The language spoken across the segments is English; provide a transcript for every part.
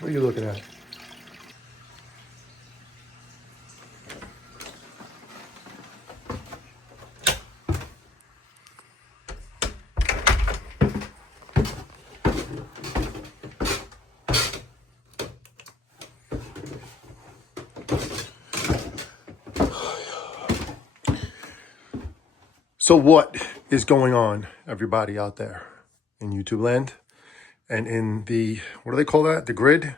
What are you looking at? So what is going on, everybody out there in YouTube land and in the, what do they call that? The grid?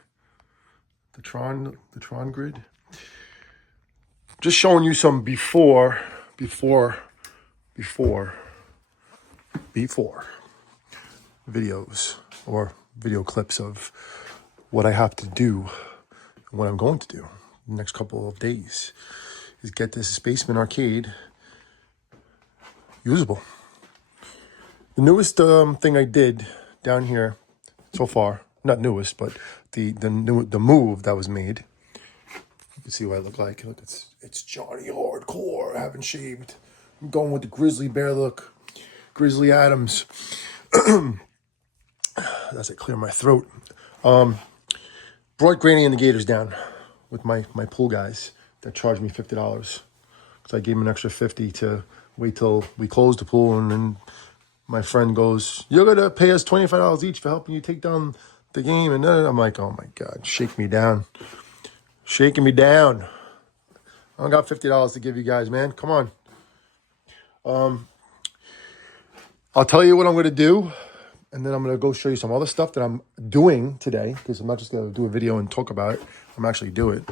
The Tron grid? Just showing you some before videos or video clips of what I have to do and what I'm going to do the next couple of days is get this Spaceman Arcade usable. The newest thing I did down here so far, not newest, but the move that was made. You can see what I look like. Look, it's Johnny Hardcore. I haven't shaved. I'm going with the Grizzly Bear look. Grizzly Adams. As I clear my throat. Brought Granny and the Gators down with my pool guys that charged me $50. Because I gave them an extra $50 to wait till we closed the pool, and then my friend goes, "You're gonna pay us $25 each for helping you take down the game." And then I'm like, oh my God, shake me down. Shaking me down. I don't got $50 to give you guys, man. Come on. I'll tell you what I'm gonna do, and then I'm gonna go show you some other stuff that I'm doing today, because I'm not just gonna do a video and talk about it. I'm actually do it.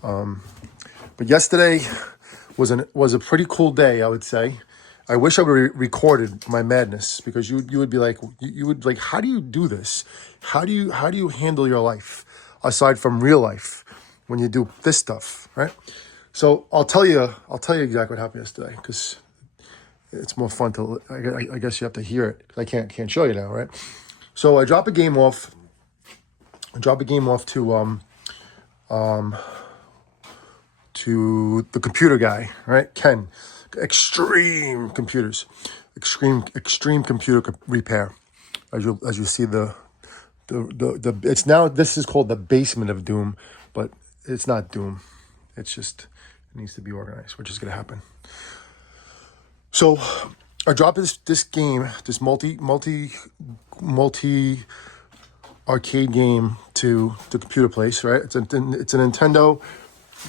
But yesterday was a pretty cool day, I would say. I wish I would have recorded my madness, because you would be like, you would like, how do you do this? How do you handle your life aside from real life when you do this stuff, right? So I'll tell you exactly what happened yesterday, because it's more fun to. I guess you have to hear it, because I can't show you now, right? So I drop a game off. To the computer guy, right? Ken, Extreme Computers, Extreme Computer Repair. As you see the it's now, this is called the basement of Doom, but it's not Doom. It's just, it needs to be organized, which is going to happen. So I dropped this game, this multi arcade game to the computer place, right? It's a Nintendo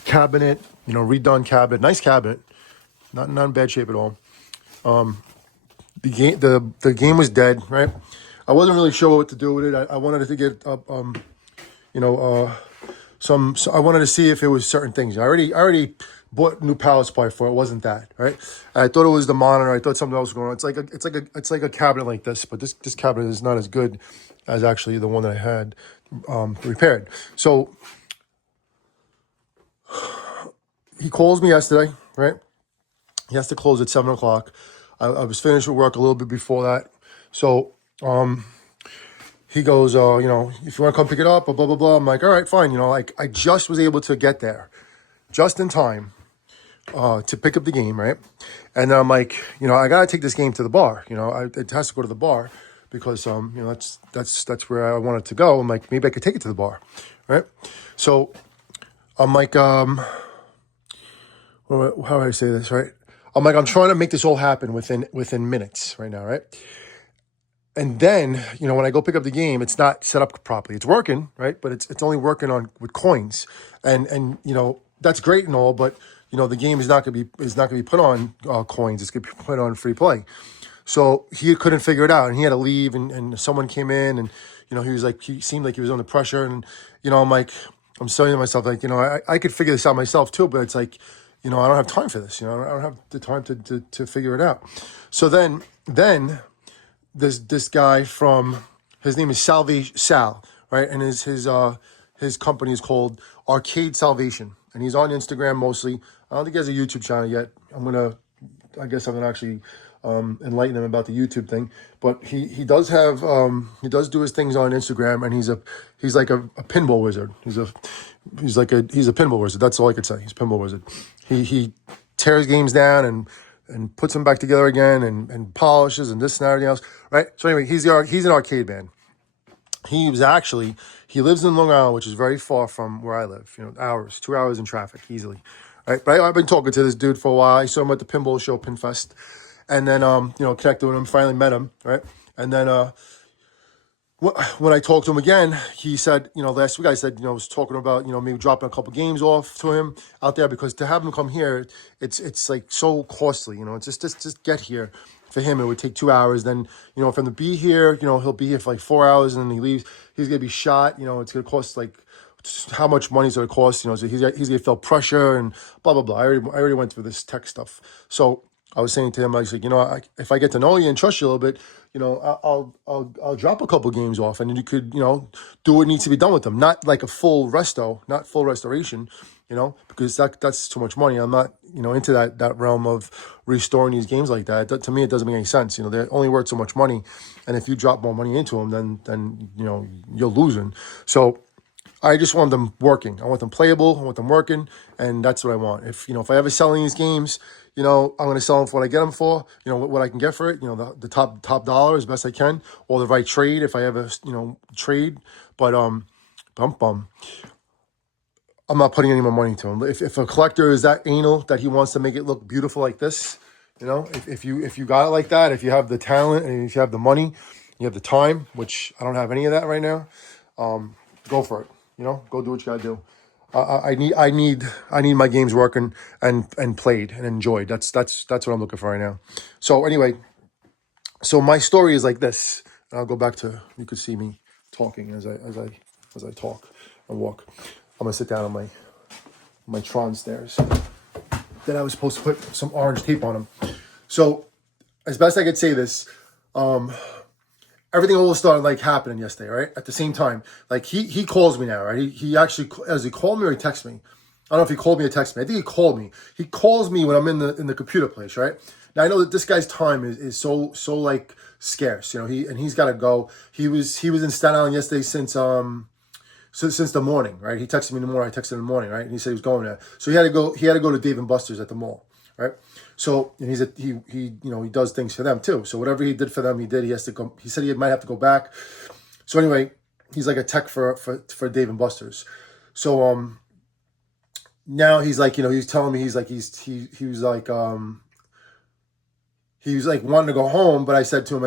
cabinet, redone cabinet, nice cabinet, not in bad shape at all. The game was dead, right? I wasn't really sure what to do with it. I wanted it to get up, so I wanted to see if it was certain things. I already bought new power supply for it. It wasn't that, right? I thought it was the monitor. I thought something else was going on. It's like a cabinet like this, but this cabinet is not as good as actually the one that I had repaired. So he calls me yesterday, right? He has to close at 7:00. I was finished with work a little bit before that. So he goes, if you want to come pick it up, blah, blah, blah. I'm like, all right, fine. I just was able to get there just in time to pick up the game, right? And then I'm like, I got to take this game to the bar. It has to go to the bar, because, that's where I want it to go. I'm like, maybe I could take it to the bar, right? So I'm like, how do I say this, right? I'm like, I'm trying to make this all happen within minutes right now, right? And then, when I go pick up the game, it's not set up properly. It's working, right? But it's only working with coins, and that's great and all, but the game is not going to be put on coins. It's going to be put on free play. So he couldn't figure it out, and he had to leave, and someone came in, and he seemed like he was under pressure, and I'm like, I'm saying to myself, like, I could figure this out myself too, but it's like, I don't have time for this. I don't have the time to figure it out. So then this guy from, his name is Sal, right? And his company is called Arcade Salvation, and he's on Instagram mostly. I don't think he has a YouTube channel yet. I guess I'm gonna actually enlighten him about the YouTube thing. But he does have he does do his things on Instagram, and he's like a pinball wizard. He's a pinball wizard. That's all I could say. He's a pinball wizard. He tears games down and puts them back together again, and polishes and this and everything else, right? So anyway, he's an arcade man. He was actually he lives in Long Island, which is very far from where I live. 2 hours in traffic easily. Right, but I've been talking to this dude for a while. I saw him at the pinball show, Pinfest, and then connected with him. Finally met him, right, and then when I talked to him again, he said, last week I said, I was talking about, maybe dropping a couple games off to him out there because to have him come here, it's like so costly, it's just get here. For him, it would take 2 hours. Then, for him to be here, he'll be here for like 4 hours and then he leaves. He's gonna be shot. It's gonna cost like how much money is gonna cost. So he's gonna feel pressure and blah blah blah. I already went through this tech stuff. So I was saying to him, I was like, if I get to know you and trust you a little bit, I'll drop a couple games off, and then you could, do what needs to be done with them. Not like a full resto, not full restoration, because that's too much money. I'm not, into that realm of restoring these games like that. To me, it doesn't make any sense. They're only worth so much money, and if you drop more money into them, then you're losing. So I just want them working. I want them playable. I want them working, and that's what I want. If I ever sell any of these games, I'm going to sell them for what I get them for. What I can get for it. The top dollar as best I can, or the right trade if I ever trade. But I'm not putting any more money to him. If a collector is that anal that he wants to make it look beautiful like this, if you got it like that, if you have the talent and if you have the money, you have the time, which I don't have any of that right now. Go for it. Go do what you gotta do. I need my games working and played and enjoyed. That's what I'm looking for right now. So anyway, so my story is like this. And I'll go back to, you could see me talking as I talk and walk. I'm gonna sit down on my Tron stairs. Then I was supposed to put some orange tape on them. So as best I could say this, everything all started like happening yesterday, right? At the same time, like he calls me now, right? He actually, as he called me or he texted me. I don't know if he called me or texted me. I think he called me. He calls me when I'm in the computer place, right? Now I know that this guy's time is so like scarce, he's got to go. He was in Staten Island yesterday since the morning, right? He texted me in the morning. I texted him in the morning, right? And he said he was going there. So he had to go to Dave and Buster's at the mall, right? So, and he does things for them too. So whatever he did for them, he did. He has to go. He said he might have to go back. So anyway, he's like a tech for Dave and Buster's. So now he's like, he's telling me he was like wanting to go home, but I said to him,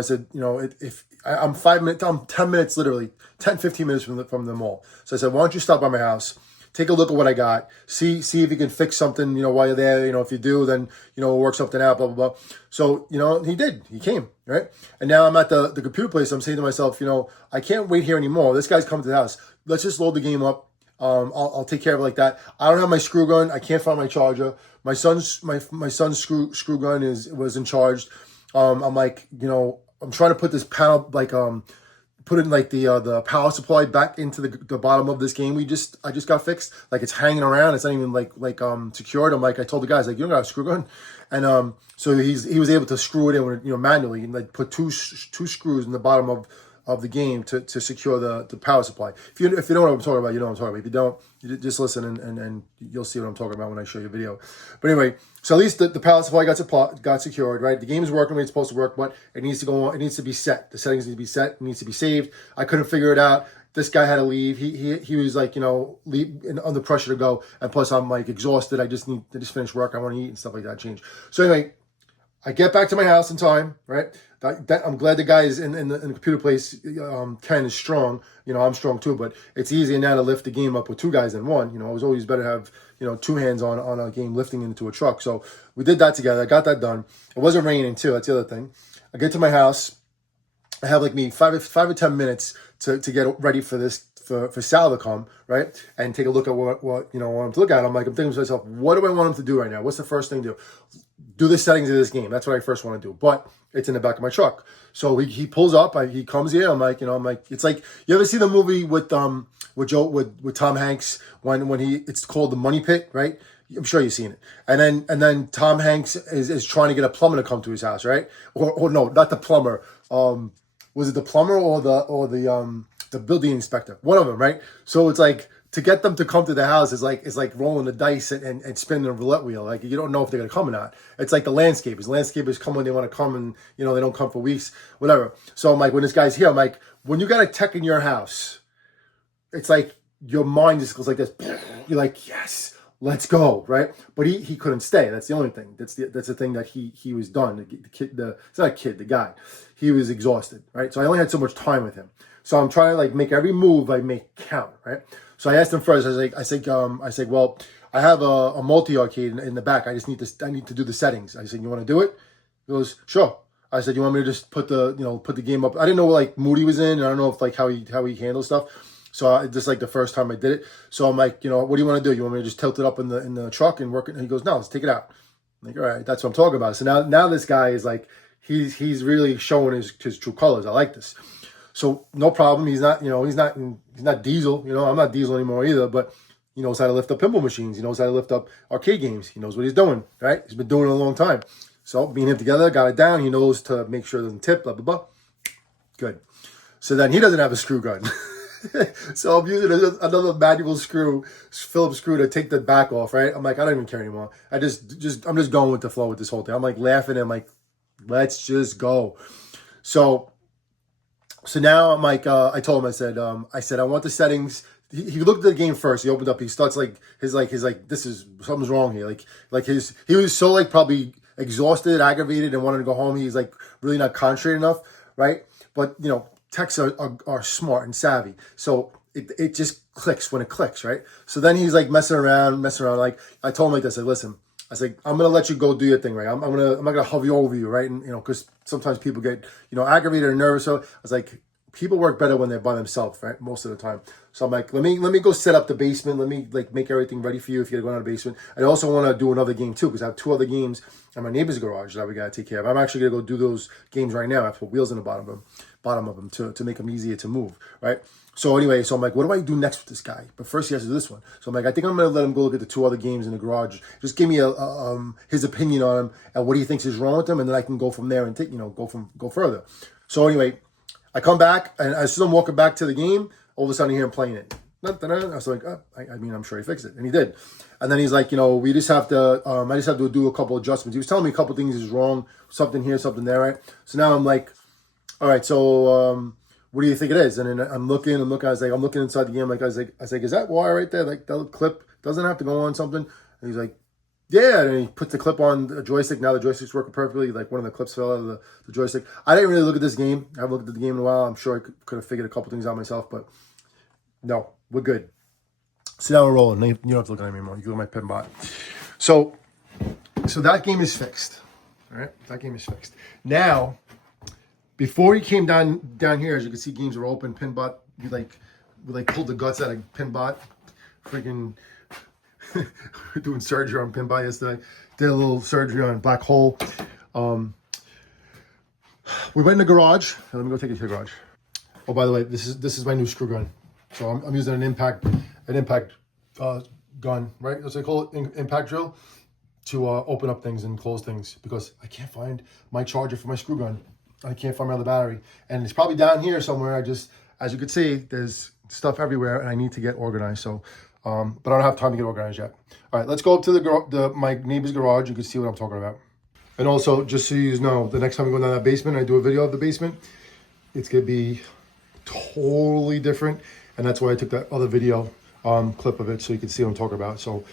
if I'm 5 minutes, I'm 10 minutes, literally 10, 15 minutes from the mall. So I said, why don't you stop by my house? Take a look at what I got. See if you can fix something, while you're there. If you do, then, we'll work something out, blah, blah, blah. So, he did. He came, right? And now I'm at the computer place. I'm saying to myself, I can't wait here anymore. This guy's coming to the house. Let's just load the game up. I'll take care of it like that. I don't have my screw gun. I can't find my charger. My son's screw gun was in charge. I'm like, I'm trying to put this panel put in like the power supply back into the bottom of this game. I just got fixed. Like it's hanging around. It's not even like secured. I'm like, I told the guys, like, you don't got a screw gun. And so he was able to screw it in with, manually and like put two screws in the bottom of the game to secure the power supply. If you know what I'm talking about, you know what I'm talking about. If you don't, you just listen and you'll see what I'm talking about when I show you a video. But anyway, so at least the power supply got secured, right? The game is working the way it's supposed to work, but it needs to go on. It needs to be set. The settings need to be set. It needs to be saved. I couldn't figure it out. This guy had to leave. He was like, leave under pressure to go. And plus I'm like exhausted. I just need to finish work. I want to eat and stuff like that. Change. So anyway, I get back to my house in time, right? I'm glad the guy is in the computer place. Ken is strong. I'm strong too, but it's easier now to lift the game up with two guys than one. It was always better to have, two hands on a game lifting into a truck. So we did that together. I got that done. It wasn't raining too. That's the other thing. I get to my house. I have like me 5 or 10 minutes to get ready for this, for Sal to come, right? And take a look at what want him to look at. I'm thinking to myself, what do I want him to do right now? What's the first thing to do? Do the settings of this game. That's what I first want to do. But it's in the back of my truck. So he pulls up. He comes here. I'm like, it's like, you ever see the movie with Tom Hanks when it's called The Money Pit, right? I'm sure you've seen it. And then Tom Hanks is trying to get a plumber to come to his house, right? Or no, not the plumber. Was it the plumber or the building inspector? One of them, right? So it's like, to get them to come to the house is like rolling the dice and spinning a roulette wheel. Like, you don't know if they're going to come or not. It's like the landscapers. Landscapers come when they want to come, and they don't come for weeks, whatever. So I'm like, when this guy's here, I'm like, when you got a tech in your house, it's like your mind just goes like this. You're like, yes, let's go, right? But he couldn't stay. That's the only thing. That's the thing that he was done. The kid, it's not a kid, the guy. He was exhausted, right? So I only had so much time with him. So I'm trying to like make every move I make count, right? So I asked him first. I said, well, I have a multi arcade in the back. I need to do the settings. I said, you want to do it? He goes, sure. I said, you want me to just put the game up? I didn't know like mood he was in. I don't know if like how he handles stuff. So I just like the first time I did it. So I'm like, what do you want to do? You want me to just tilt it up in the truck and work it? And he goes, no, let's take it out. I'm like, all right, that's what I'm talking about. So now this guy is like, he's really showing his true colors. I like this. So no problem. He's not Diesel. I'm not Diesel anymore either. But he knows how to lift up pinball machines. He knows how to lift up arcade games. He knows what he's doing. Right? He's been doing it a long time. So me and him together, got it down. He knows to make sure it doesn't tip. Blah blah blah. Good. So then he doesn't have a screw gun. So I'm using another manual screw, Phillips screw, to take the back off. Right? I'm like, I don't even care anymore. I'm just going with the flow with this whole thing. I'm like laughing. I'm like, let's just go. So now I'm like, I told him, I said, I want the settings. He looked at the game first. He opened up. He starts like his this is something's wrong here. He was so like probably exhausted, aggravated, and wanted to go home. He's like really not concentrated enough, right? But techs are smart and savvy, so it just clicks when it clicks, right? So then he's like messing around. Like I told him like this. I said, listen. I said, I'm gonna let you go do your thing, right? I'm not gonna hover over you, right? And because sometimes people get aggravated or nervous. So I was like, people work better when they're by themselves, right? Most of the time. So I'm like, let me go set up the basement. Let me like make everything ready for you if you're going to the basement. I also want to do another game too, because I have 2 other games at my neighbor's garage that we gotta take care of. I'm actually gonna go do those games right now. I put wheels in the bottom of them to make them easier to move, right? So anyway, I'm like, what do I do next with this guy? But first he has to do this one. So I'm like, I think I'm gonna let him go look at the 2 other games in the garage. Just give me his opinion on them and what he thinks is wrong with them, and then I can go from there and go further. So anyway, I come back, and as soon as I'm walking back to the game, all of a sudden I hear him playing it. I was like, I'm sure he fixed it, and he did. And then he's like, we just have to, I just have to do a couple adjustments. He was telling me a couple things is wrong, something here, something there, right? So now I'm like, all right, so what do you think it is? And then I'm looking. I was like, I'm looking inside the game. Like I was like, is that wire right there? Like that clip doesn't have to go on something. And he's like, yeah. And he puts the clip on the joystick. Now the joystick's working perfectly. Like one of the clips fell out of the joystick. I didn't really look at this game. I haven't looked at the game in a while. I'm sure I could have figured a couple things out myself, but no, we're good. So now we're rolling. You don't have to look at it anymore. You go to my PinBot. So that game is fixed. All right, that game is fixed. Now, before he came down here, as you can see, games are open. PinBot, we pulled the guts out of PinBot. Freaking doing surgery on PinBot yesterday. Did a little surgery on Black Hole. We went in the garage. Let me go take it to the garage. Oh, by the way, this is my new screw gun. So I'm using an impact gun, right? As they call it, impact drill, to open up things and close things, because I can't find my charger for my screw gun. I can't find my other battery, and it's probably down here somewhere. As you can see, there's stuff everywhere, and I need to get organized. So, but I don't have time to get organized yet. All right, let's go up to my neighbor's garage. You can see what I'm talking about. And also, just so you know, the next time we go down that basement, I do a video of the basement. It's gonna be totally different, and that's why I took that other video clip of it, so you can see what I'm talking about. So,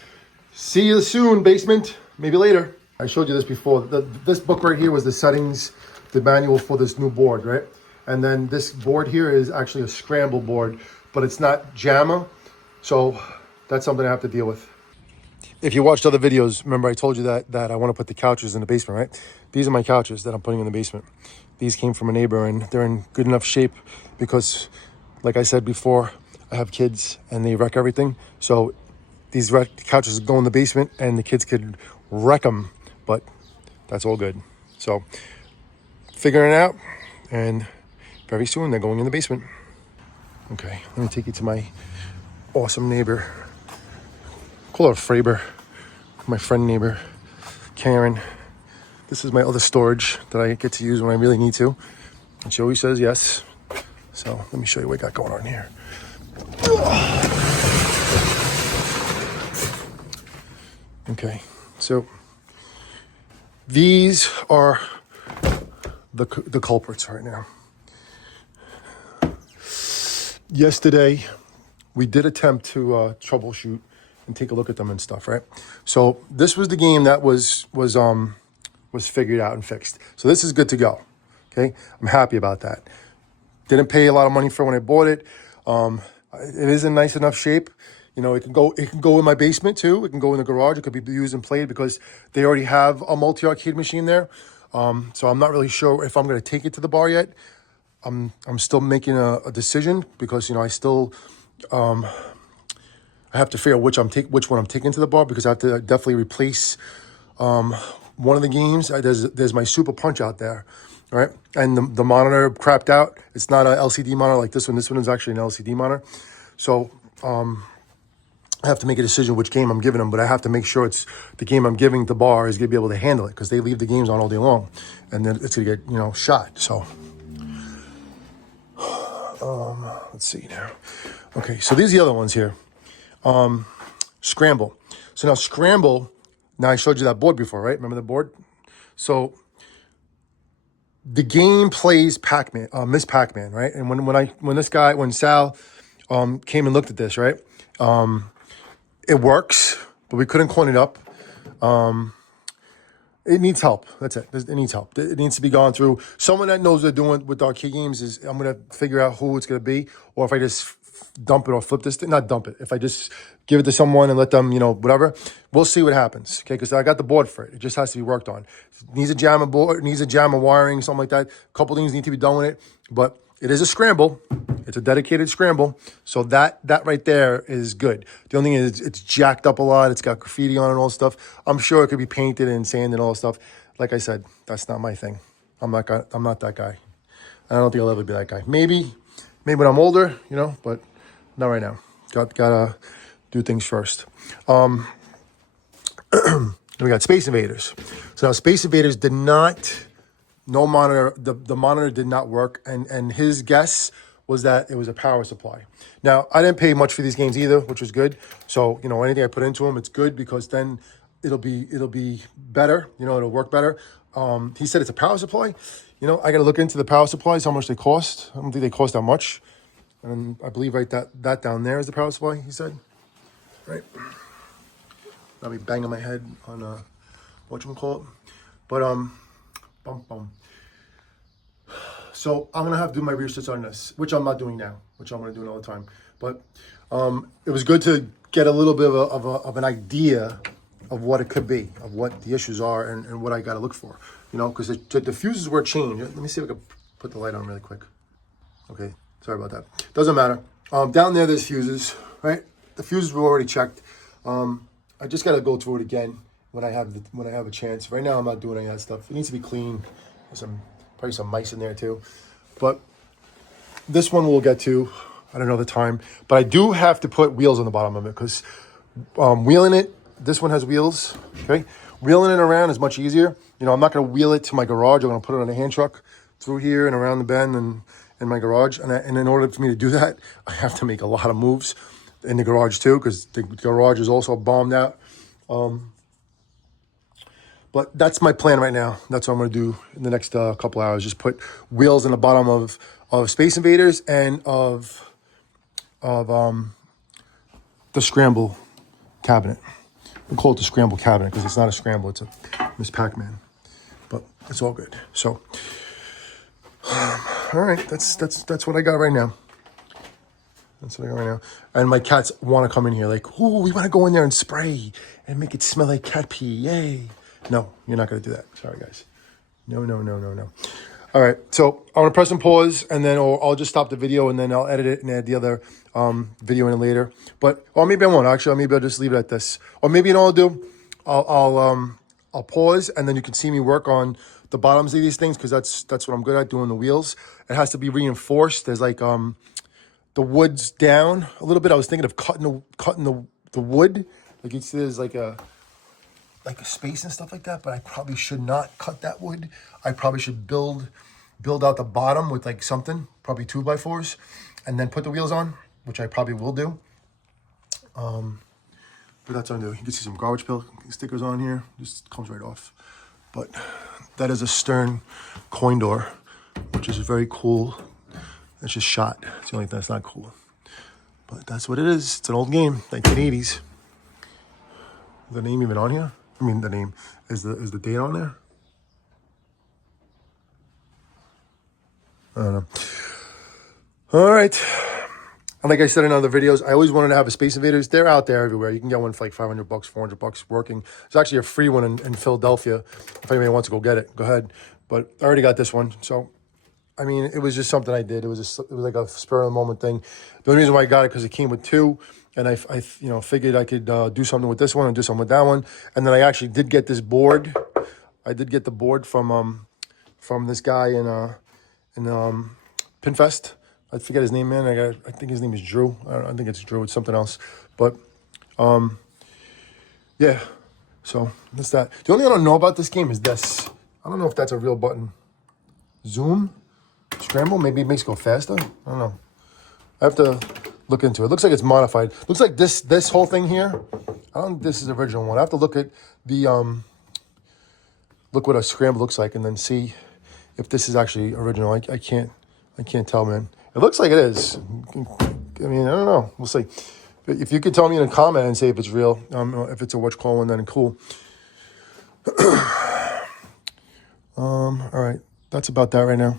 see you soon, basement. Maybe later. I showed you this before. This book right here was the settings, the manual for this new board, right? And then this board here is actually a scramble board, but it's not JAMA, so that's something I have to deal with. If you watched other videos, remember I told you that I want to put the couches in the basement, right? These are my couches that I'm putting in the basement. These came from a neighbor, and they're in good enough shape because, like I said before, I have kids and they wreck everything. So these couches go in the basement and the kids could wreck them, but that's all good. So figuring it out, and very soon they're going in the basement. Okay, let me take you to my awesome neighbor. Call her Fraber, my friend neighbor, Karen. This is my other storage that I get to use when I really need to. And she always says yes. So let me show you what we got going on here. Okay, so these are the culprits right now. yesterday we did attempt to troubleshoot and take a look at them and stuff, right? So this was the game that was figured out and fixed. So this is good to go. Okay, I'm happy about that. Didn't pay a lot of money for when I bought it. It is in nice enough shape. You know, it can go in my basement too. It can go in the garage. It could be used and played because they already have a multi-arcade machine there. So I'm not really sure if I'm going to take it to the bar yet. I'm still making a decision because, you know, I have to figure out which one I'm taking to the bar because I have to definitely replace one of the games. There's my Super Punch out there, right? And the monitor crapped out. It's not an LCD monitor like this one. This one is actually an LCD monitor. So I have to make a decision which game I'm giving them, but I have to make sure it's the game I'm giving the bar is going to be able to handle it because they leave the games on all day long, and then it's going to get, you know, shot. So let's see now. Okay, so these are the other ones here. Scramble. So now Scramble. Now I showed you that board before, right? Remember the board? So the game plays Pac-Man, Miss Pac-Man, right? And when Sal came and looked at this, right? It works, but we couldn't clone it up. It needs help. That's it. It needs help. It needs to be gone through. Someone that knows what they're doing with arcade games I'm going to figure out who it's going to be, or if I just dump it or flip this thing, not dump it. If I just give it to someone and let them, you know, whatever, we'll see what happens. Okay, because I got the board for it. It just has to be worked on. It needs a JAMA board, needs a JAMA wiring, something like that. A couple things need to be done with it, but it is a scramble. It's a dedicated scramble. So that right there is good. The only thing is it's jacked up a lot. It's got graffiti on it and all stuff. I'm sure it could be painted and sanded and all that stuff. Like I said, that's not my thing. I'm not that guy. I don't think I'll ever be that guy. Maybe when I'm older, you know, but not right now. Gotta do things first. We got Space Invaders. So now Space Invaders no monitor, the monitor did not work, and his guess was that it was a power supply. Now, I didn't pay much for these games either, which was good. So, you know, anything I put into them, it's good because then it'll be better, you know, it'll work better. He said it's a power supply. You know, I got to look into the power supplies, how much they cost. I don't think they cost that much. And I believe that down there is the power supply, he said. Right? I'll be banging my head on whatchamacallit. But so I'm gonna have to do my research on this, which I'm not doing now, which I'm gonna do all the time. But it was good to get a little bit of an idea of what it could be, of what the issues are, and what I got to look for. You know, because the fuses were changed. Let me see if I can put the light on really quick. Okay, sorry about that. Doesn't matter. Down there's fuses, right? The fuses were already checked. I just got to go through it again when I have a chance. Right now, I'm not doing any of that stuff. It needs to be clean. There's probably some mice in there too. But this one we'll get to at another time. But I do have to put wheels on the bottom of it because wheeling it, this one has wheels, okay? Wheeling it around is much easier. You know, I'm not going to wheel it to my garage. I'm going to put it on a hand truck through here and around the bend and in my garage. And in order for me to do that, I have to make a lot of moves in the garage too because the garage is also bombed out. But that's my plan right now. That's what I'm going to do in the next couple hours. Just put wheels in the bottom of Space Invaders and of the Scramble cabinet. We call it the Scramble cabinet because it's not a Scramble. It's a Miss Pac-Man. But it's all good. So, all right. That's what I got right now. That's what I got right now. And my cats want to come in here like, ooh, we want to go in there and spray and make it smell like cat pee. Yay. No, you're not going to do that. Sorry, guys. No. All right, so I'm going to press and pause, and then I'll just stop the video, and then I'll edit it and add the other video in later. Or maybe I won't, actually. Maybe I'll just leave it at this. Or maybe you know what I'll do? I'll pause, and then you can see me work on the bottoms of these things, because that's what I'm good at, doing the wheels. It has to be reinforced. There's like the wood's down a little bit. I was thinking of cutting the wood. Like you see there's like a space and stuff like that, but I probably should not cut that wood. I probably should build out the bottom with like something, probably 2x4s, and then put the wheels on, which I probably will do. But that's what I'm doing. You can see some garbage pail stickers on here. Just comes right off. But that is a Stern coin door, which is very cool. It's just shot. It's the only thing that's not cool. But that's what it is. It's an old game, 1980s. The name even on here? I mean, the name is the date on there? I don't know. All right. And like I said in other videos, I always wanted to have a Space Invaders. They're out there everywhere. You can get one for like $500, $400 working. There's actually a free one in Philadelphia. If anybody wants to go get it, go ahead. But I already got this one. So, I mean, it was just something I did. It was like a spur of the moment thing. The only reason why I got it because it came with two. And I figured I could do something with this one and do something with that one. And then I actually did get this board. I did get the board from this guy in Pinfest. I forget his name, man. I think his name is Drew. I think it's Drew. It's something else. But, yeah. So, that's that. The only thing I don't know about this game is this. I don't know if that's a real button. Zoom? Scramble? Maybe it makes it go faster? I don't know. I have to look into it. It looks like it's modified. Looks like this whole thing here. I don't think this is the original one. I have to look at the, look what a scramble looks like and then see if this is actually original. I can't tell, man. It looks like it is. I mean, I don't know. We'll see. If you could tell me in a comment and say if it's real, if it's a whatchamacallit one, then cool. All right. That's about that right now.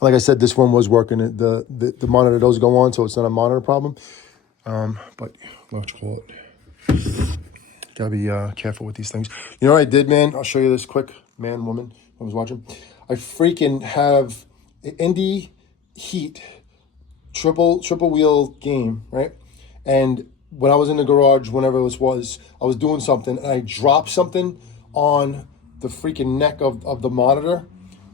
Like I said, this one was working. The monitor does go on, so it's not a monitor problem. But whatchamacallit. Gotta be careful with these things. You know what I did, man? I'll show you this quick. Man, woman, I was watching. I freaking have an Indy Heat triple wheel game, right? And when I was in the garage, whenever it was, I was doing something and I dropped something on the freaking neck of the monitor,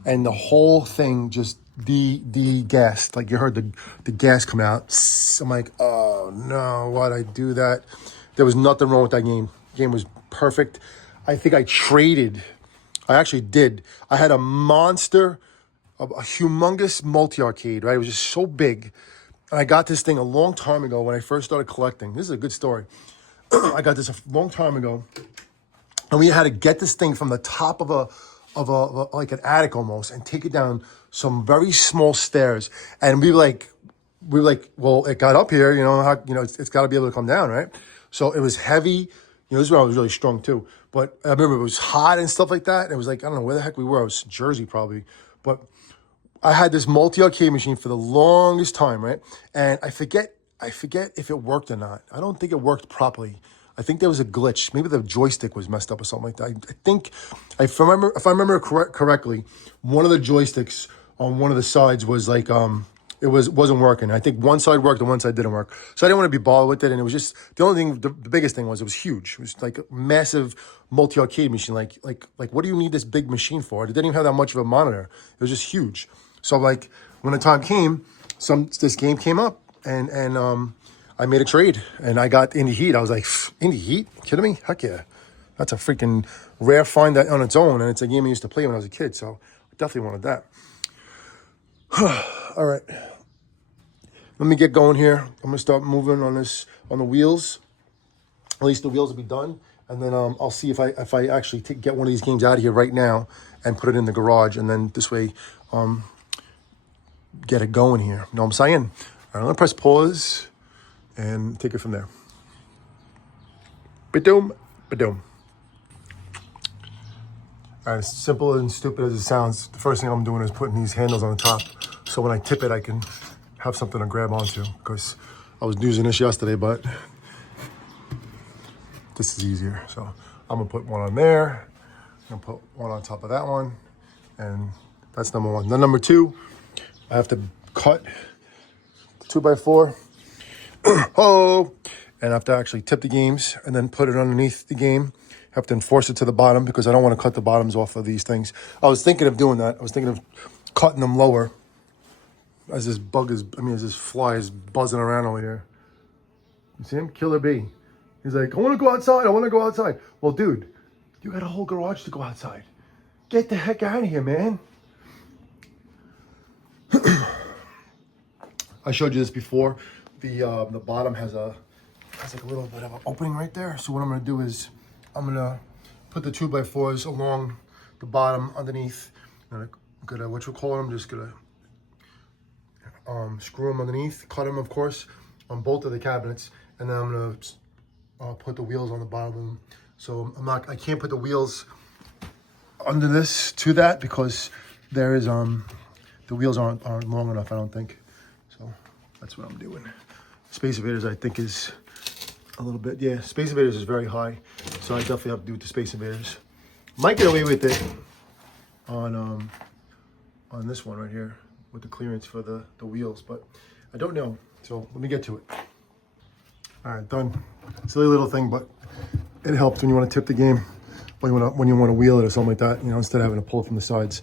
and the whole thing just de-gassed. Like you heard the gas come out. I'm like, oh no, why'd I do that? There was nothing wrong with that game. The game was perfect. I think I actually did. I had a monster, a humongous multi-arcade, right? It was just so big. And I got this thing a long time ago when I first started collecting. This is a good story. I got this a long time ago. And we had to get this thing from the top of a like an attic almost and take it down some very small stairs. And we were like, well, it got up here, it's got to be able to come down, right? So it was heavy. This is when I was really strong too. But I remember it was hot and stuff like that. And it was like, I don't know where the heck we were. I was in Jersey probably. But I had this multi-arcade machine for the longest time, right? And I forget if it worked or not. I don't think it worked properly. I think there was a glitch. Maybe the joystick was messed up or something like that. I think, if I remember correctly, one of the joysticks on one of the sides was like, it wasn't working. I think one side worked and one side didn't work. So I didn't want to be bothered with it. And it was just, the only thing, the biggest thing was it was huge. It was like a massive multi-arcade machine. Like, what do you need this big machine for? It didn't even have that much of a monitor. It was just huge. So like, when the time came, this game came up and I made a trade and I got Indy Heat. I was like, Indy Heat? Kidding me? Heck yeah. That's a freaking rare find that on its own. And it's a game I used to play when I was a kid. So I definitely wanted that. All right. Let me get going here. I'm going to start moving on the wheels. At least the wheels will be done. And then I'll see if I actually get one of these games out of here right now and put it in the garage. And then this way, get it going here. You know what I'm saying? All right, I'm going to press pause and take it from there. Ba-doom, ba-doom. All right, as simple and stupid as it sounds, the first thing I'm doing is putting these handles on the top. So when I tip it, I can have something to grab onto. Because I was using this yesterday, but this is easier. So I'm going to put one on there. I'm going to put one on top of that one. And that's number one. Then number two, I have to cut 2x4. And I have to actually tip the games and then put it underneath the game. I have to enforce it to the bottom because I don't want to cut the bottoms off of these things. I was thinking of doing that. I was thinking of cutting them lower as this fly is buzzing around over here. You see him? Killer Bee. He's like, I want to go outside. I want to go outside. Well, dude, you got a whole garage to go outside. Get the heck out of here, man. I showed you this before. The bottom has like a little bit of an opening right there. So what I'm gonna do is I'm gonna put the 2x4s along the bottom underneath. I'm gonna I'm just gonna screw them underneath, cut them, of course, on both of the cabinets, and then I'm gonna put the wheels on the bottom of them. So I can't put the wheels under this to that because there is the wheels aren't long enough, I don't think. So that's what I'm doing. Space Invaders, I think, is a little bit, yeah, Space Invaders is very high, so I definitely have to do with the Space Invaders. Might get away with it on this one right here with the clearance for the wheels, but I don't know. So let me get to it. All right, done. Silly little thing, but it helps when you want to tip the game, when you want to wheel it or something like that. You know, instead of having to pull it from the sides,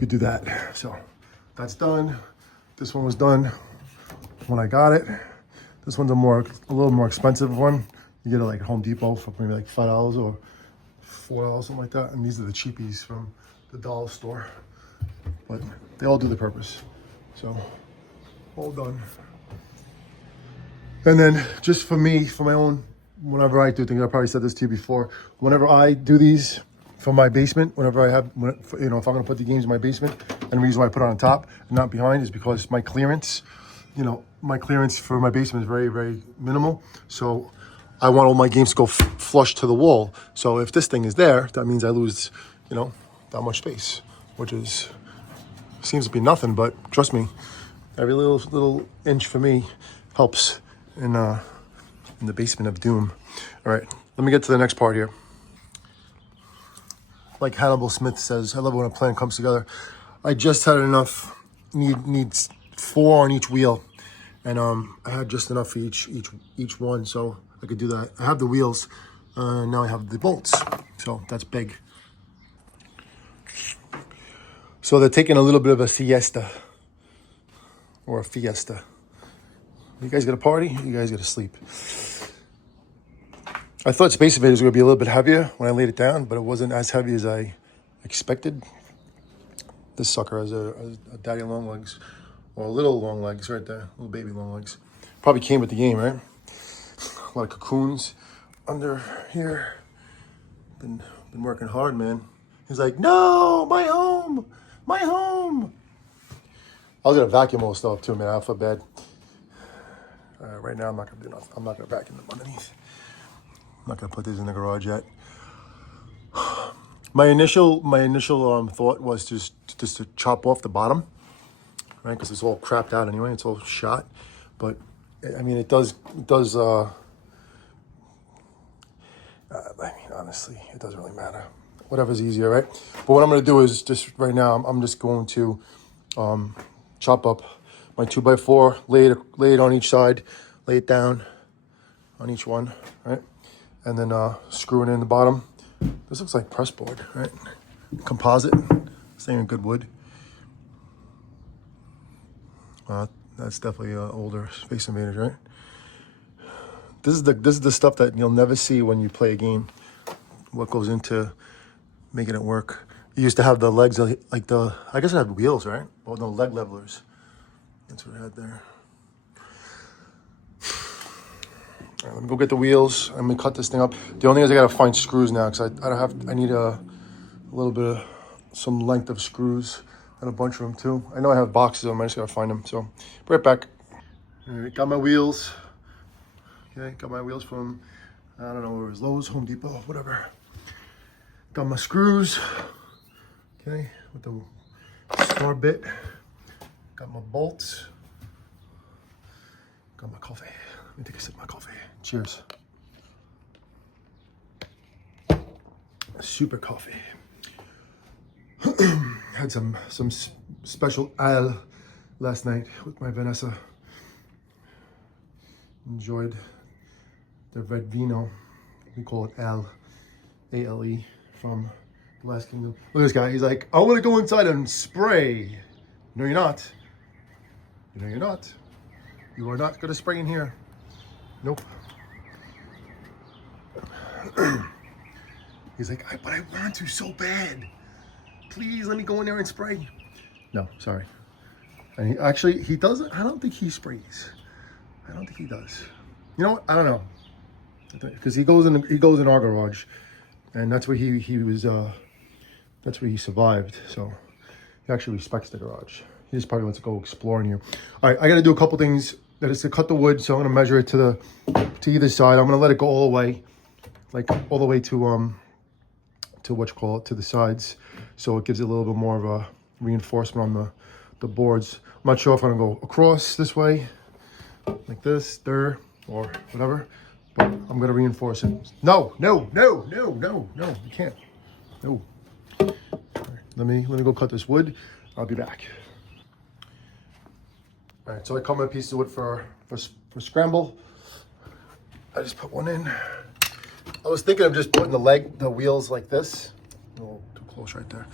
you do that. So that's done. This one was done when I got it. This one's a little more expensive one. You get it like Home Depot for maybe like $5 or $4, something like that. And these are the cheapies from the dollar store. But they all do the purpose. So all done. And then just for me, for my own, whenever I do things, I probably said this to you before, whenever I do these for my basement, whenever I have, you know, if I'm gonna put the games in my basement, and the reason why I put it on top and not behind is because my clearance, you know, my clearance for my basement is very, very minimal. So I want all my games to go flush to the wall. So if this thing is there, that means I lose, you know, that much space, which seems to be nothing, but trust me, every little inch for me helps in the basement of doom. All right, let me get to the next part here. Like Hannibal Smith says, I love it when a plan comes together. I just had enough, needs 4 on each wheel, and I had just enough for each one, so I could do that. I have the wheels, now I have the bolts, so that's big. So they're taking a little bit of a siesta or a fiesta. You guys got a party? You guys got to sleep. I thought Space Invaders were going to be a little bit heavier when I laid it down, but it wasn't as heavy as I expected. This sucker has a daddy long legs, or a little long legs right there, little baby long legs. Probably came with the game, right? A lot of cocoons under here. Been working hard, man. He's like, no, my home, my home. I was gonna vacuum all the stuff too, man. I feel bad. Right now, I'm not gonna do nothing. I'm not gonna vacuum them underneath. I'm not gonna put these in the garage yet. My initial thought was just to chop off the bottom, right? Because it's all crapped out anyway. It's all shot, but I mean, it does. I mean, honestly, it doesn't really matter. Whatever's easier, right? But what I'm gonna do is just right now, I'm just going to chop up my 2x4, lay it on each side, lay it down on each one, right? And then screw it in the bottom. This looks like press board, right? Composite, it's not even good wood. That's definitely older Space Invaders, right? This is the stuff that you'll never see when you play a game. What goes into making it work. You used to have the legs, like I guess it had wheels, right? Well, no, leg levelers. That's what I had there. All right, let me go get the wheels. I'm gonna cut this thing up. The only thing is I gotta find screws now because I need a little bit of some length of screws and a bunch of them too. I know I have boxes of them. I just gotta find them. So, be right back. All right, got my wheels. Okay, got my wheels from, I don't know where it was, Lowe's, Home Depot, whatever. Got my screws. Okay, with the star bit. Got my bolts. Got my coffee. Let me take a sip of my coffee. Cheers. Super coffee. Had some special ale last night with my Vanessa. Enjoyed the red vino. We call it ale, A-L-E, from the Last Kingdom. Look at this guy. He's like, I want to go inside and spray. No, you're not. No, you're not. You are not going to spray in here. Nope. He's like, but I want to so bad. Please let me go in there and spray. No, sorry. And he doesn't. I don't think he sprays. I don't think he does. You know what? I don't know. Because he goes in our garage, and that's where he was. That's where he survived. So he actually respects the garage. He just probably wants to go exploring here. All right, I got to do a couple things. That is to cut the wood, so I'm gonna measure it to either side. I'm gonna let it go all the way, like all the way to what you call it, to the sides, so it gives it a little bit more of a reinforcement on the boards. I'm not sure if I'm gonna go across this way, like this, there, or whatever, but I'm gonna reinforce it. No, no, no, no, no, no, you can't. No. All right, let me go cut this wood. I'll be back. All right, so I cut my piece of wood for scramble. I just put one in. I was thinking of just putting the wheels like this. A little too close right there.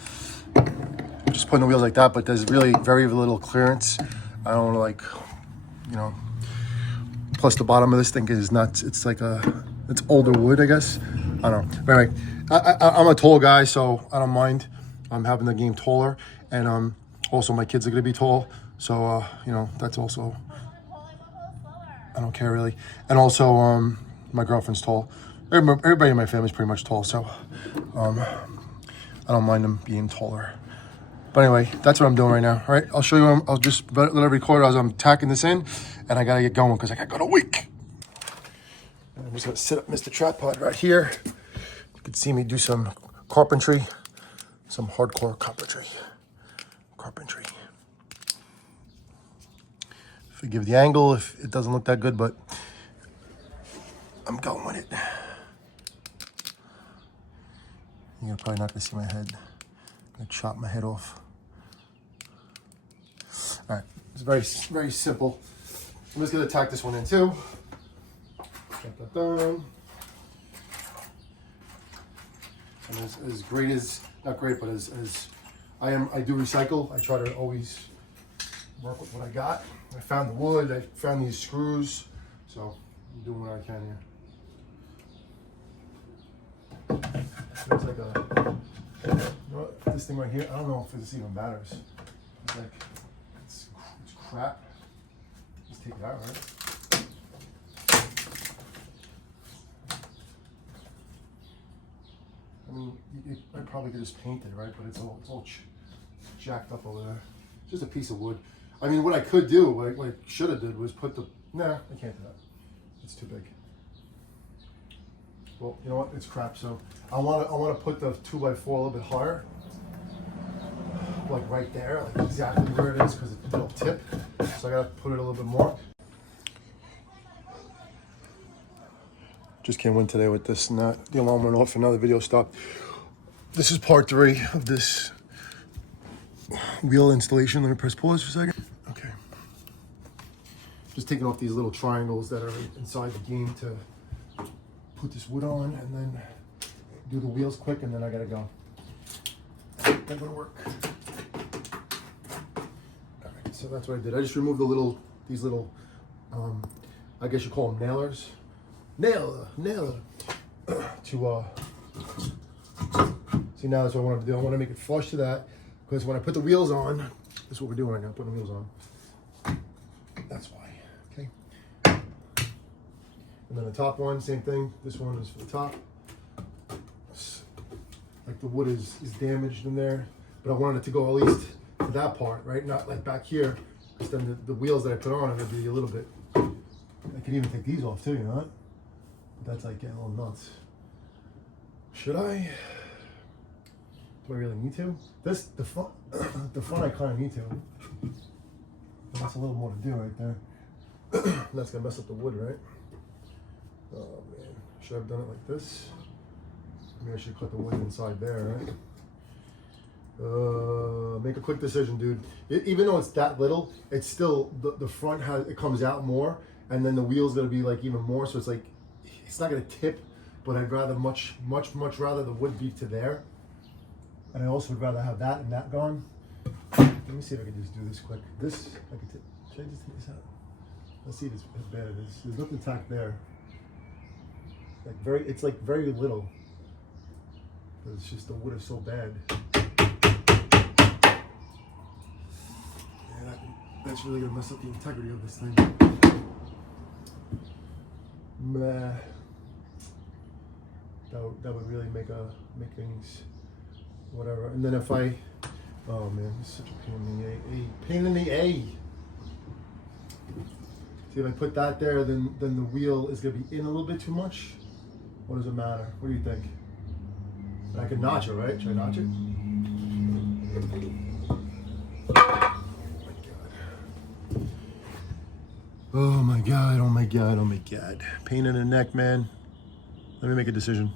Just putting the wheels like that, but there's really very little clearance. I don't want to plus the bottom of this thing is nuts. It's like it's older wood, I guess. I don't know. But anyway, I'm a tall guy, so I don't mind having the game taller. And also my kids are gonna be tall. So, that's also, I don't care really. And also, my girlfriend's tall. Everybody in my family is pretty much tall, so I don't mind them being taller. But anyway, that's what I'm doing right now. All right, I'll show you. I'll just let it record as I'm tacking this in, and I gotta get going because I got a week. And I'm just gonna set up Mr. Tripod right here. You can see me do some carpentry, some hardcore carpentry. Forgive the angle if it doesn't look that good, but I'm going with it. You're probably not gonna see my head. I'm gonna chop my head off. All right, it's very, very simple. I'm just gonna tack this one in too. Get that done. And as great as, not great, but as I do recycle. I try to always work with what I got. I found the wood, I found these screws, so I'm doing what I can here. Looks like this thing right here, I don't know if this even matters. It's like, it's crap. Just take it out, right? I mean, I probably could just paint it, right? But it's all jacked up over there. It's just a piece of wood. I mean, what I could do, what I should have did was put nah, I can't do that. It's too big. Well, you know what? It's crap. So I want to put the 2x4 a little bit higher, like right there, like exactly where it is, because it'll tip. So I gotta put it a little bit more. Just came in today with this and that. The alarm went off. Another video stopped. This is part 3 of this wheel installation. Let me press pause for a second. Okay. Just taking off these little triangles that are inside the game to put this wood on, and then do the wheels quick, and then I gotta go. That's gonna work. All right, so that's what I did. I just removed these little, I guess you call them nailers. Nailer. To see, now that's what I want to do. I want to make it flush to that, because when I put the wheels on, this is what we're doing right now, putting the wheels on. That's why. Okay. And then the top one, same thing. This one is for the top. Like the wood is damaged in there, but I wanted it to go at least to that part, right? Not like back here, because then the wheels that I put on are going to be a little bit. I could even take these off too, you know what? But that's like getting a little nuts. Should I? Do I really need to? The front I kind of need to. That's a little more to do right there. That's gonna mess up the wood, right? Oh man, should I have done it like this? Maybe I should cut the wood inside there, right? Make a quick decision, dude. Even though it's that little, it's still the front it comes out more, and then the wheel's gonna be like even more. So it's like it's not gonna tip, but I'd rather much rather the wood be to there. And I also would rather have that and that gone. Let me see if I can just do this quick. This, I could should I just take this out? Let's see how bad it is. There's nothing tacked there. Like it's like very little. It's just the wood is so bad. Yeah, that's really gonna mess up the integrity of this thing. Meh. That would really make things whatever. And then if I Oh man, this is such a pain in the A. Pain in the A. See, if I put that there, then the wheel is gonna be in a little bit too much. What does it matter? What do you think? I can notch it, right? Should I notch it? Oh my god, oh my god, oh my god. Pain in the neck, man. Let me make a decision.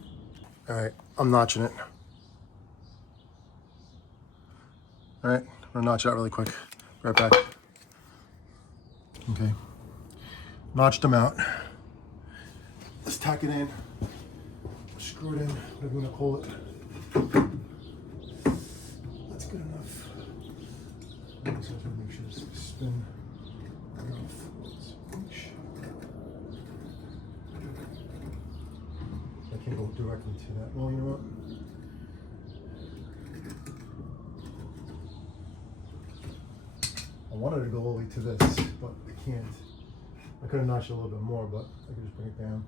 All right, I'm notching it. All right, I'm gonna notch it out really quick. Right back. Okay. Notched them out. Let's tack it in. Screw it in, whatever you want to call it. That's good enough. I just have to make sure this spin enough. I can't go directly to that. Well, you know what? I wanted to go all the way to this, but I can't. I could have notched a little bit more, but I could just bring it down.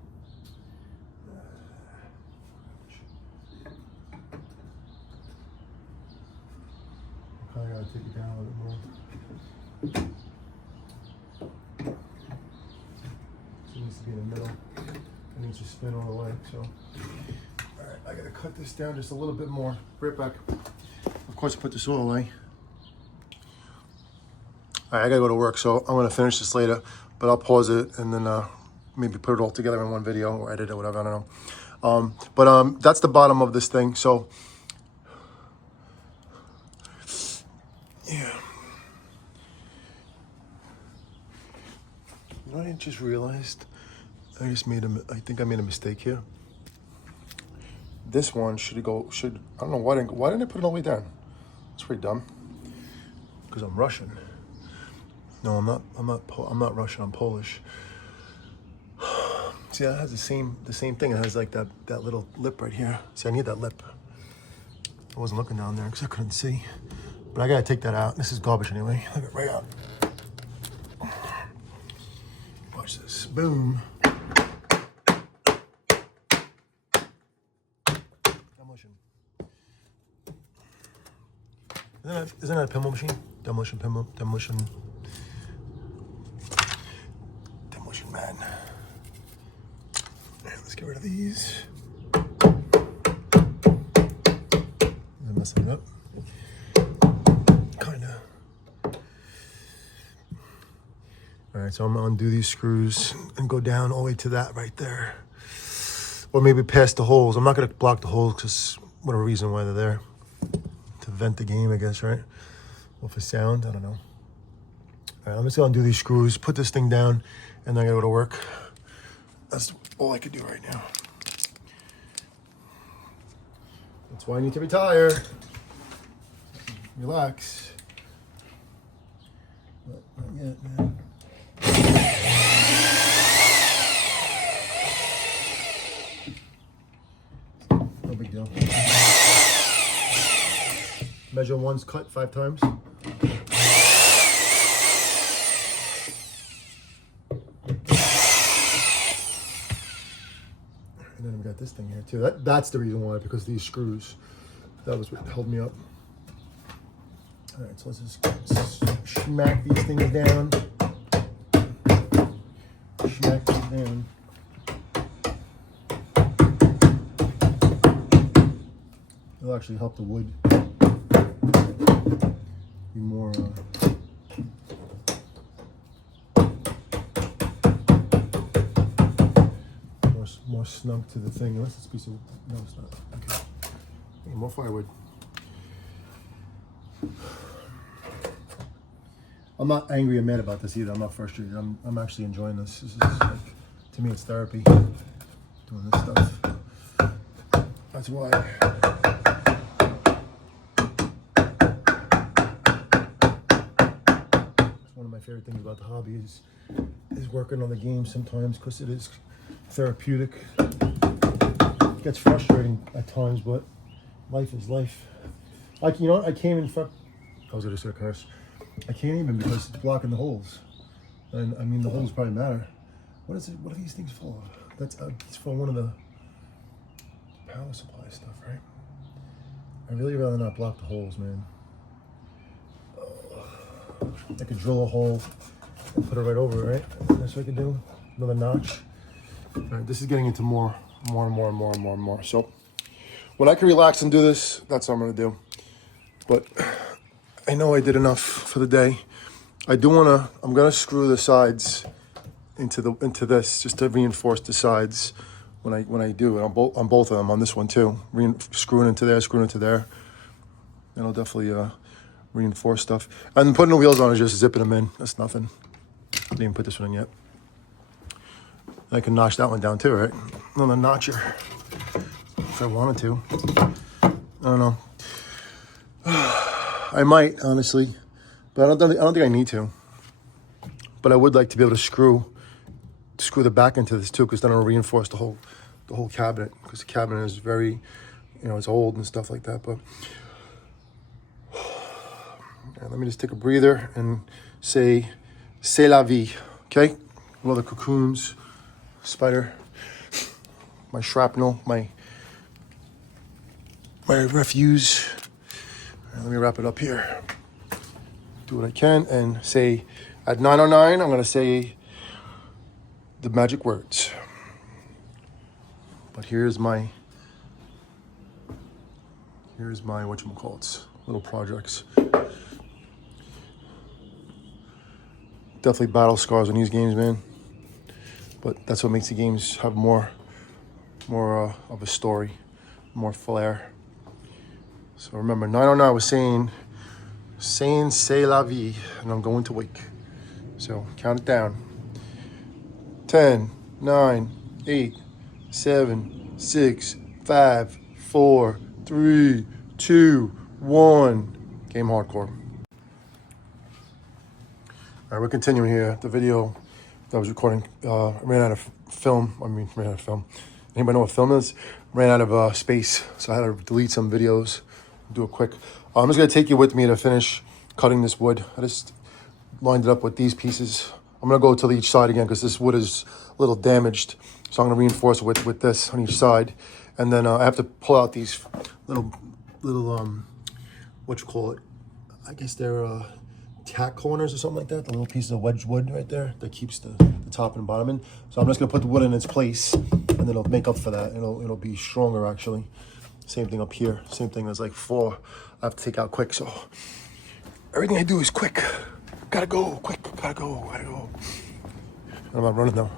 I kind of got to take it down a little bit more. So it needs to be in the middle. It needs to spin all the way. So, all right, I got to cut this down just a little bit more. Right back. Of course, I put this all away. All right, I gotta go to work, so I'm gonna finish this later, but I'll pause it and then maybe put it all together in one video or edit it, whatever, I don't know. But that's the bottom of this thing, so yeah. You know what I just realized? I think I made a mistake here. This one I don't know, why didn't I put it all the way down? It's pretty dumb, because I'm Russian. No, I'm not Russian. I'm Polish. See, that has the same thing. It has like that little lip right here. See, I need that lip. I wasn't looking down there because I couldn't see. But I gotta take that out. This is garbage anyway. Look it right out. Watch this. Boom. Demolition. Isn't that a pinball machine? Demolition. Man. Let's get rid of these. I'm messing it up. Kinda. Alright, so I'm gonna undo these screws and go down all the way to that right there. Or maybe past the holes. I'm not gonna block the holes because whatever reason why they're there. To vent the game, I guess, right? Or for sound, I don't know. Alright, I'm just gonna undo these screws, put this thing down, and then I gotta go to work. That's all I could do right now. That's why I need to retire. Relax. But not yet, man. No big deal. Measure once, cut 5 times. And then we got this thing here too. That's the reason why, because these screws. That was what held me up. All right, so let's just smack these things down. Smack these down. It'll actually help the wood be more more snug to the thing. Unless it's a piece of, no, it's not. Okay, more firewood. I'm not angry or mad about this either. I'm not frustrated. I'm actually enjoying this. This is like, to me, it's therapy. Doing this stuff. That's why. It's one of my favorite things about the hobby is working on the game sometimes, because it is therapeutic. It gets frustrating at times, but life is life. Like, you know what? I came in front. I was gonna say a curse. I can't even, because it's blocking the holes. And I mean, the holes probably matter. What is it? What are these things for? That's it's for one of the power supply stuff, right? I really rather not block the holes, man. I could drill a hole and put it right over it, right? That's what I could do. Another notch. All right, this is getting into more. So when I can relax and do this, that's what I'm gonna do. But I know I did enough for the day. I'm gonna screw the sides into this just to reinforce the sides when I do it on both of them, on this one too. Screwing into there. It'll definitely reinforce stuff. And putting the wheels on is just zipping them in. That's nothing. I didn't even put this one in yet. I can notch that one down too, right? Another notcher if I wanted to. I don't know. I might, honestly, but I don't think I need to. But I would like to be able to screw the back into this too, because then it'll reinforce the whole cabinet, because the cabinet is very, it's old and stuff like that. But let me just take a breather and say, c'est la vie, okay? Well, the cocoons, spider, my shrapnel, my refuse. Let me wrap it up here. Do what I can and say, at 9:09, I'm going to say the magic words. But here's my whatchamacallits, little projects. Definitely battle scars on these games, man. But that's what makes the games have more of a story, more flair. So remember, 9:09 I was saying c'est la vie, and I'm going to wake. So count it down. 10, 9, 8, 7, 6, 5, 4, 3, 2, 1. Game hardcore. All right, we're continuing here. The video that I was recording ran out of film. Anybody know what film is? Ran out of space, so I had to delete some videos. Do it quick. I'm just gonna take you with me to finish cutting this wood. I just lined it up with these pieces. I'm gonna go to each side again because this wood is a little damaged. So I'm gonna reinforce it with this on each side. And then I have to pull out these little I guess they're tack corners or something like that. The little pieces of wedge wood right there that keeps the top and bottom in. So I'm just gonna put the wood in its place, and then it'll make up for that. It'll be stronger actually. Same thing up here. Same thing. There's like 4 I have to take out quick. So everything I do is quick. Gotta go quick. Gotta go. I'm not running now.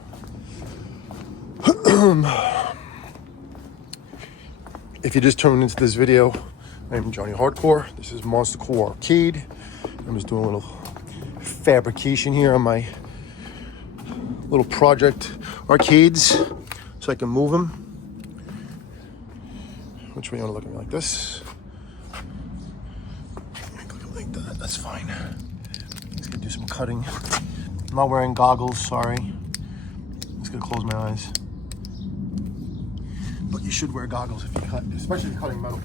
If you just tuned into this video, I'm Johnny Hardcore. This is Monster Core Arcade. I'm just doing a little fabrication here on my little project arcades so I can move them. Which way you want to look at me, like this? Like that, that's fine. Just gonna do some cutting. I'm not wearing goggles, sorry. I'm just gonna close my eyes. But you should wear goggles if you cut, especially if you're cutting metal.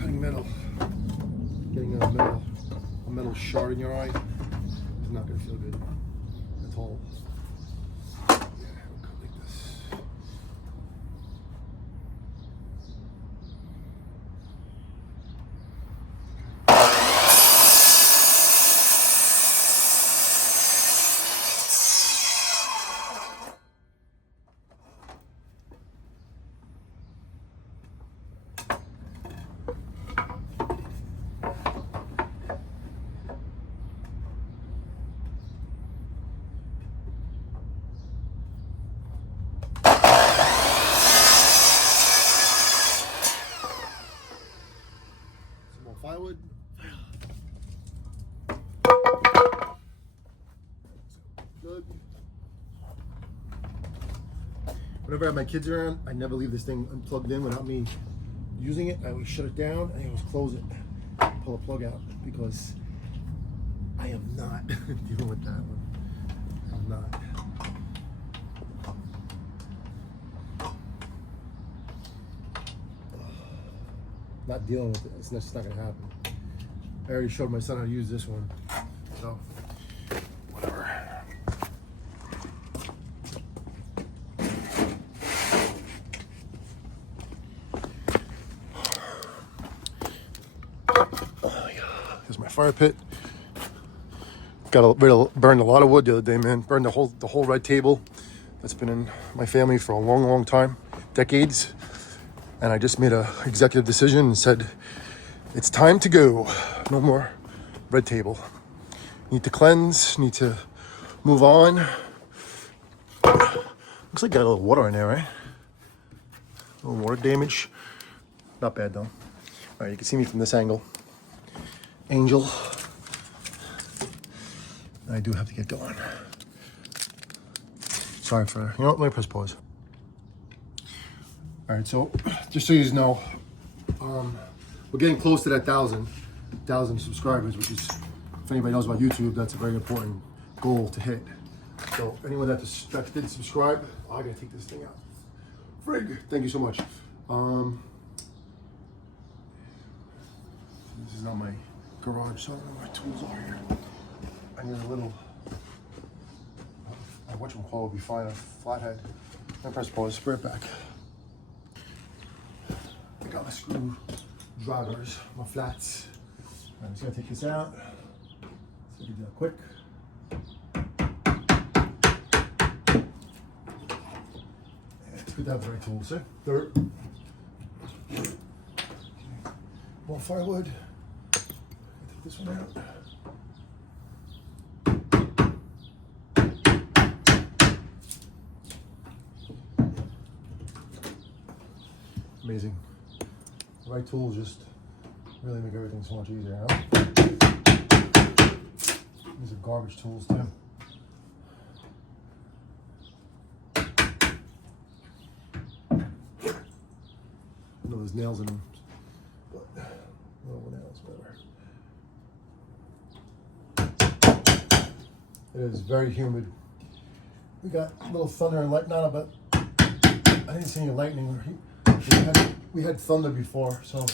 Getting a metal shard in your eye is not gonna feel good at all. Yeah, I'll cut like this. Plywood. Good. Whenever I have my kids around, I never leave this thing unplugged in without me using it. I always shut it down and I always close it, pull the plug out, because I am not dealing with that one. I'm not. Not dealing with it. It's just not gonna happen. I already showed my son how to use this one, so whatever. Oh yeah, here's my fire pit. burned a lot of wood the other day, man. Burned the whole red table that's been in my family for a long time, decades. And I just made a executive decision and said, it's time to go. No more red table. Need to cleanse, need to move on. Looks like got a little water in there, right? A little water damage. Not bad though. All right, you can see me from this angle. Angel. I do have to get going. Sorry for, you know what, let me press pause. All right, so just so you know, we're getting close to that 1,000 subscribers, which is, if anybody knows about YouTube, that's a very important goal to hit. So anyone that didn't subscribe, I gotta take this thing out. Frig, thank you so much. This is not my garage, so I don't know where my tools are here. I need a little, whatchamacallit would be fine, a flathead. I press pause, right back. I got my screwdrivers, my flats. I'm just gonna take this out. So we can do that quick. Yeah, it's good to have the right tools, eh? Dirt. Okay. More firewood. Take this one out. Amazing. The right tools just really make everything so much easier, huh? These are garbage tools too. I know there's nails in them, but little nails, whatever. It is very humid. We got a little thunder and lightning on it, but I didn't see any lightning or heat. We had thunder before, so